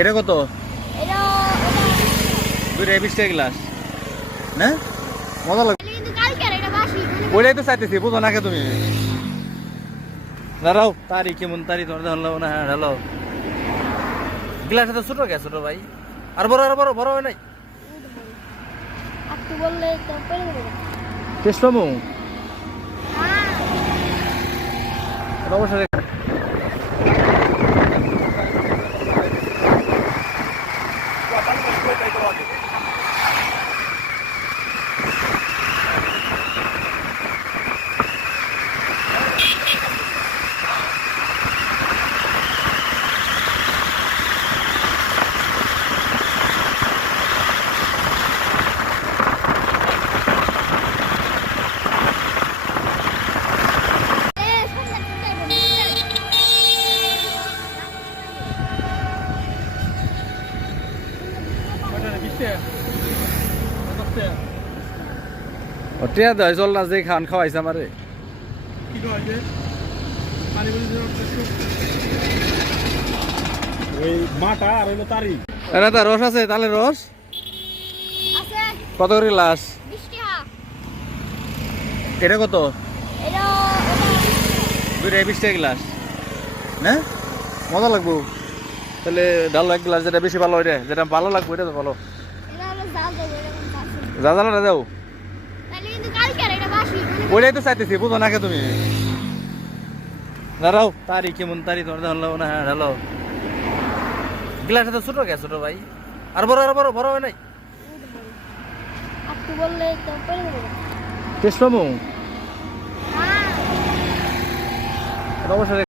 এটা কত? এটা দুইটা 20 টাকা গ্লাস না? মজা লাগবে। কিন্তু কালকে এটা বাসি ওইটাই তো চাইতেছি, বুঝো না কে তুমি? দাঁড়াও, তারি কেমন তারি তোমার ধরলো না? হ্যাঁ হ্যালো, গ্লাসটা তো ছোট গে ছোট ভাই, আর বড় বড় হয় নাই। আপনি বললে তো পেরে দেবো। টেস্ট পাবো হ্যাঁ অবশ্যই। টিয়া দেয় চল না, যে খান খাওয়াইছে আমারে। এই মাটা আর হইলো তারি। এটা তার রস আছে, তালের রস আছে কত করে গ্লাস? 20 টাকা। এটা কত? এটা দুইটা 20 টাকা গ্লাস না? মজা লাগবো। তাহলে ডালো এক গ্লাস, যেটা বেশি ভালো ওইটা, যেটা ভালো লাগবে এটা তো ভালো। এটা হলো জাল দেবো এরকম আছে। যা জ্বালাটা দাও, তাহলে কিন্তু কালকে এটা বাসি ওইটাই তো চাইতেছি, বুঝো না কে তুমি? দাঁড়াও, তারি কেমন তারি তোমার ধরলো না? হ্যাঁ হ্যালো, গ্লাসটা তো ছোট গে ছোট ভাই, আর বড় হয় নাই। আপনি বললে তো পেরে দেবো। টেস্ট পাবো হ্যাঁ অবশ্যই।